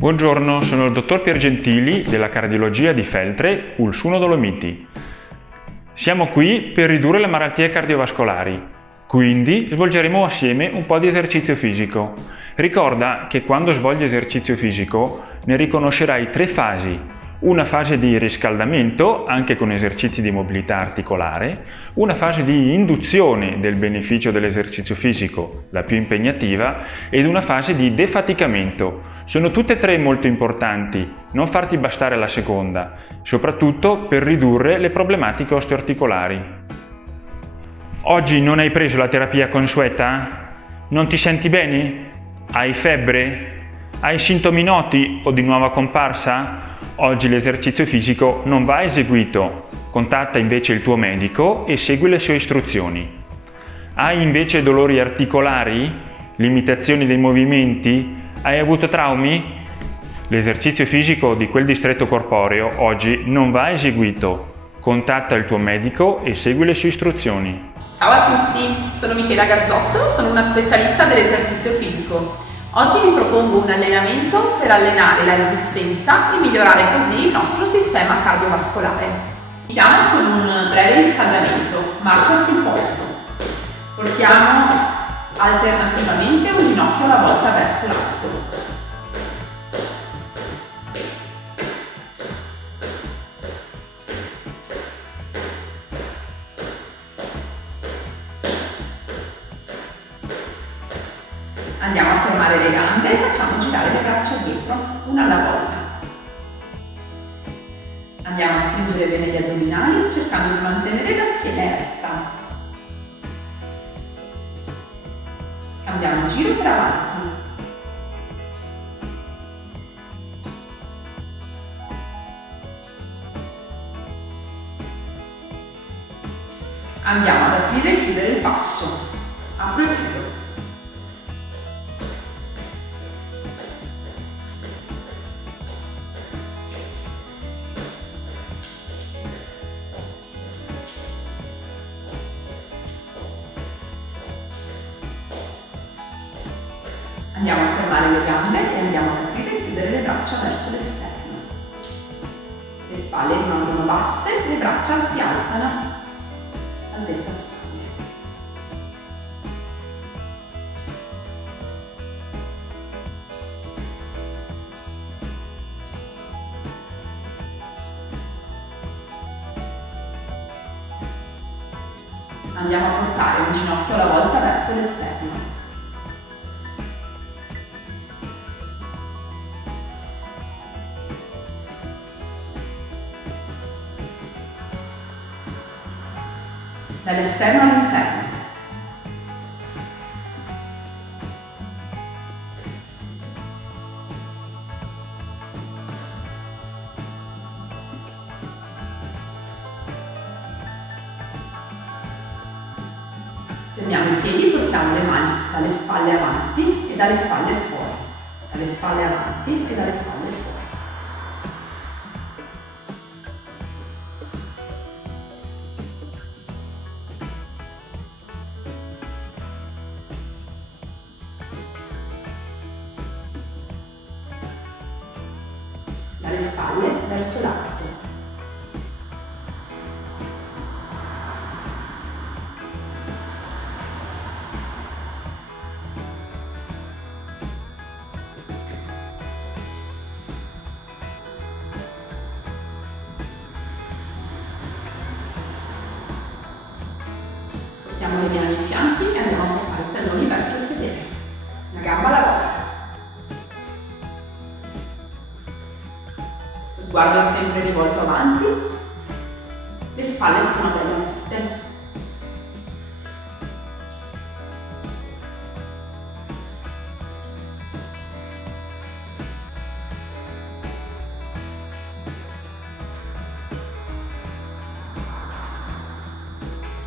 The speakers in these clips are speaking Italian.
Buongiorno, sono il dottor Piergentili della cardiologia di Feltre, Ulsuno Dolomiti. Siamo qui per ridurre le malattie cardiovascolari, quindi svolgeremo assieme un po' di esercizio fisico. Ricorda che quando svolgi esercizio fisico ne riconoscerai 3 fasi. Una fase di riscaldamento, anche con esercizi di mobilità articolare, una fase di induzione del beneficio dell'esercizio fisico, la più impegnativa, ed una fase di defaticamento. Sono tutte e 3 molto importanti, non farti bastare la seconda, soprattutto per ridurre le problematiche osteoarticolari. Oggi non hai preso la terapia consueta? Non ti senti bene? Hai febbre? Hai sintomi noti o di nuova comparsa? Oggi l'esercizio fisico non va eseguito, contatta invece il tuo medico e segui le sue istruzioni. Hai invece dolori articolari? Limitazioni dei movimenti? Hai avuto traumi? L'esercizio fisico di quel distretto corporeo oggi non va eseguito, contatta il tuo medico e segui le sue istruzioni. Ciao a tutti, sono Michela Garzotto, sono una specialista dell'esercizio fisico. Oggi vi propongo un allenamento per allenare la resistenza e migliorare così il nostro sistema cardiovascolare. Iniziamo con un breve riscaldamento, marcia sul posto. Portiamo alternativamente un ginocchio alla volta verso l'alto. Andiamo a fermare le gambe e facciamo girare le braccia dietro, una alla volta. Andiamo a stringere bene gli addominali cercando di mantenere la schiena eretta. Cambiamo giro per avanti. Andiamo ad aprire e chiudere il passo. Apro e chiudo. Andiamo a fermare le gambe e andiamo ad aprire e chiudere le braccia verso l'esterno. Le spalle rimangono basse, le braccia si alzano altezza spalle. Andiamo a portare un ginocchio alla volta verso l'esterno. Dall'esterno all'interno. Fermiamo i piedi, portiamo le mani dalle spalle avanti e dalle spalle fuori. Dalle spalle avanti e dalle spalle fuori. Dalle spalle verso l'alto. Portiamo le mani ai fianchi e andiamo a portare i talloni verso il sedere. Una gamba alla volta. Lo sguardo è sempre rivolto avanti, le spalle sono belle aperte.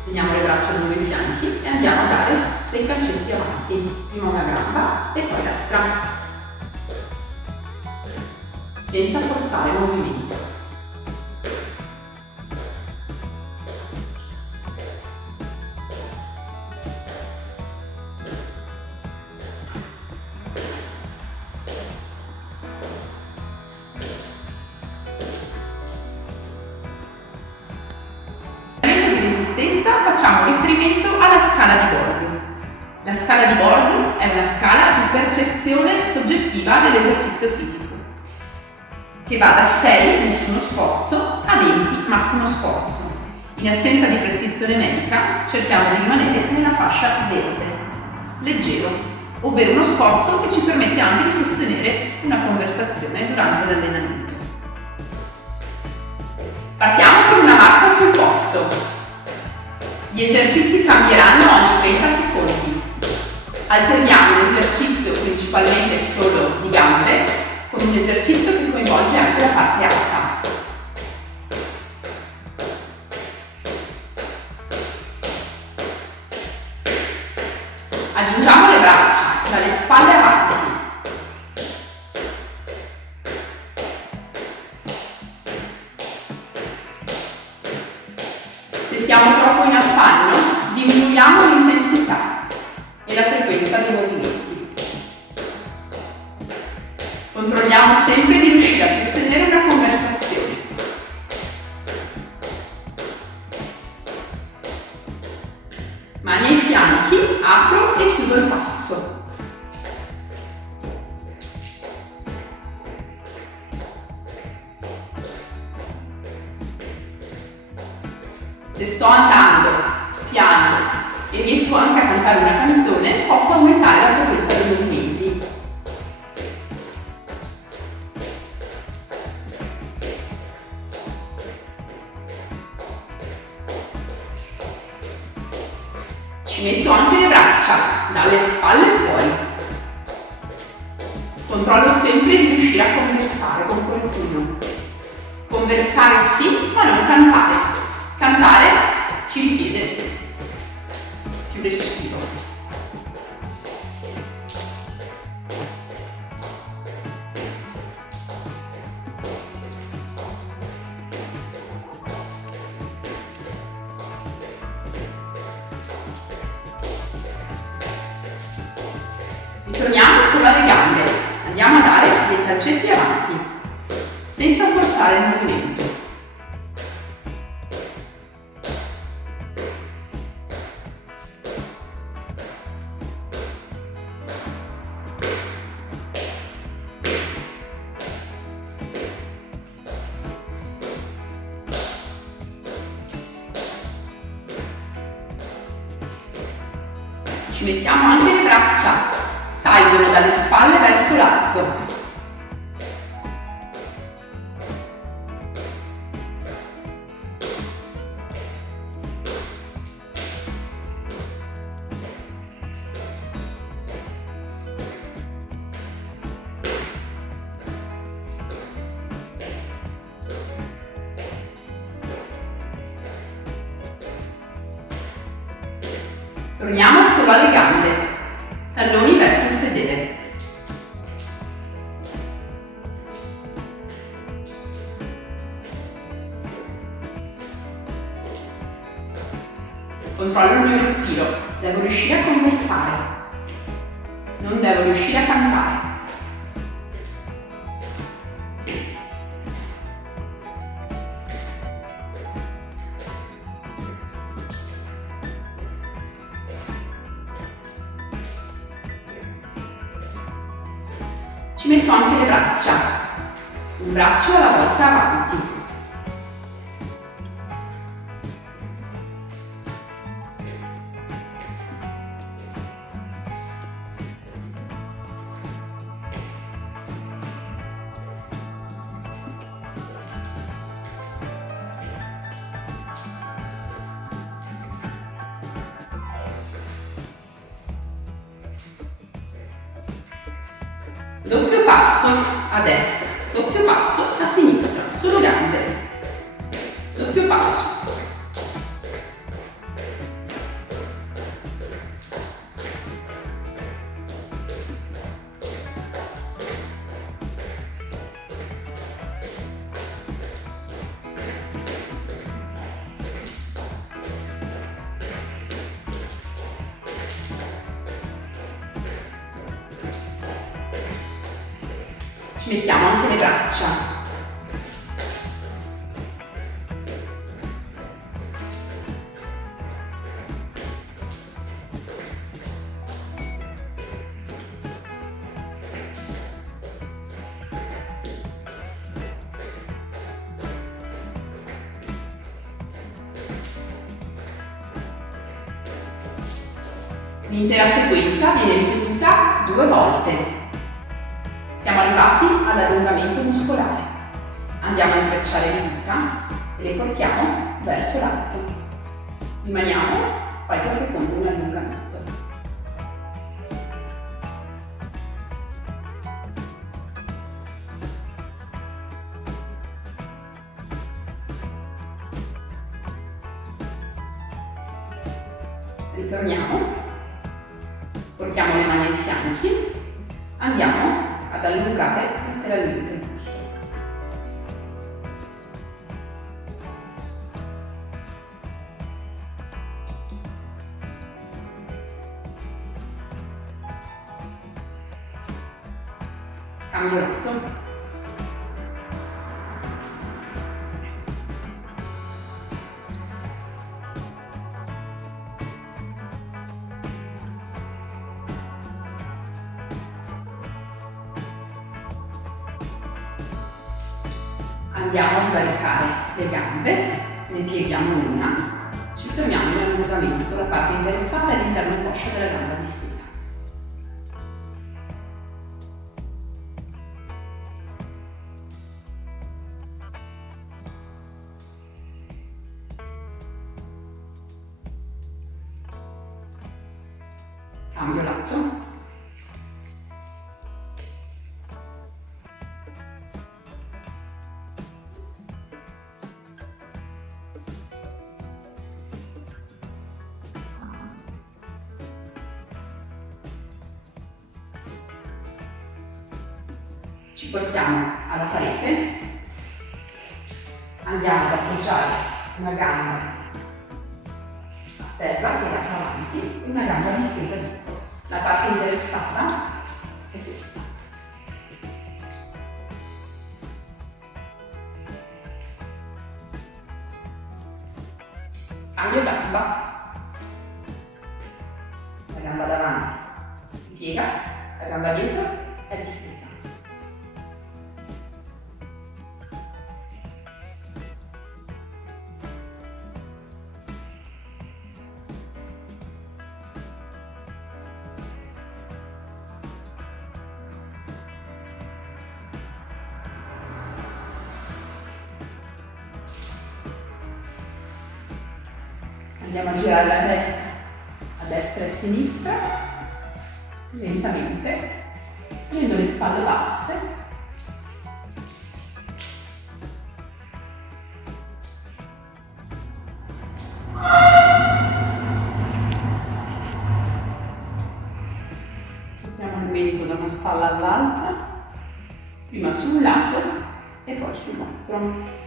Teniamo le braccia lungo i fianchi e andiamo a dare dei calcetti avanti, prima una gamba e poi l'altra, senza forzare il movimento. facciamo riferimento alla scala di Borg. La scala di Borg è una scala di percezione soggettiva dell'esercizio fisico, che va da 6, nessuno sforzo, a 20, massimo sforzo. In assenza di prescrizione medica, cerchiamo di rimanere nella fascia verde, leggero, ovvero uno sforzo che ci permette anche di sostenere una conversazione durante l'allenamento. Partiamo con una marcia sul posto. Gli esercizi cambieranno ogni 30 secondi. Alterniamo l'esercizio principalmente solo di gambe con un esercizio che coinvolge anche la parte alta. Aggiungiamo le braccia dalle spalle avanti. Se siamo troppo in affanno, diminuiamo l'intensità e la frequenza dei movimenti. Controlliamo sempre di riuscire a sostenere una conversazione. Mani ai fianchi, apro e chiudo il passo. Se sto andando piano e riesco anche a cantare una canzone, posso aumentare la frequenza dei movimenti. Ci metto anche le braccia dalle spalle fuori. Controllo sempre di riuscire a conversare con qualcuno. Conversare sì, ma non cantare. Cantare ci richiede più respiro. Ritorniamo solo alle gambe. Andiamo a dare dei calcetti avanti, senza forzare il movimento. Ci mettiamo anche le braccia, salgono dalle spalle verso l'alto. Torniamo solo alle gambe, talloni verso il sedere. Controllo il mio respiro, devo riuscire a conversare, non devo riuscire a cantare. Ci metto anche le braccia, un braccio alla volta avanti. Doppio passo a destra, doppio passo a sinistra, solo gambe. Doppio passo. Ci mettiamo anche le braccia. L'intera sequenza viene ripetuta 2 volte. Siamo arrivati all'allungamento muscolare. Andiamo a intrecciare le dita e le portiamo verso l'alto. Rimaniamo qualche secondo in allungamento. Ritorniamo, portiamo le mani ai fianchi, andiamo ad allungare lateralmente il busto. Cambio lato. Andiamo a sbaricare le gambe, ne pieghiamo una, ci fermiamo in allungamento, la parte interessata è l'interno coscia della gamba distesa. Cambio lato. Ci portiamo alla parete, andiamo ad appoggiare una gamba a terra piegata avanti e una gamba distesa dietro. La parte interessata è questa. Cambio gamba, la gamba davanti si piega, la gamba dietro è distesa. Andiamo a girare la testa a destra e a sinistra, lentamente, tenendo le spalle basse. Portiamo il mento da una spalla all'altra, prima su un lato e poi sull'altro.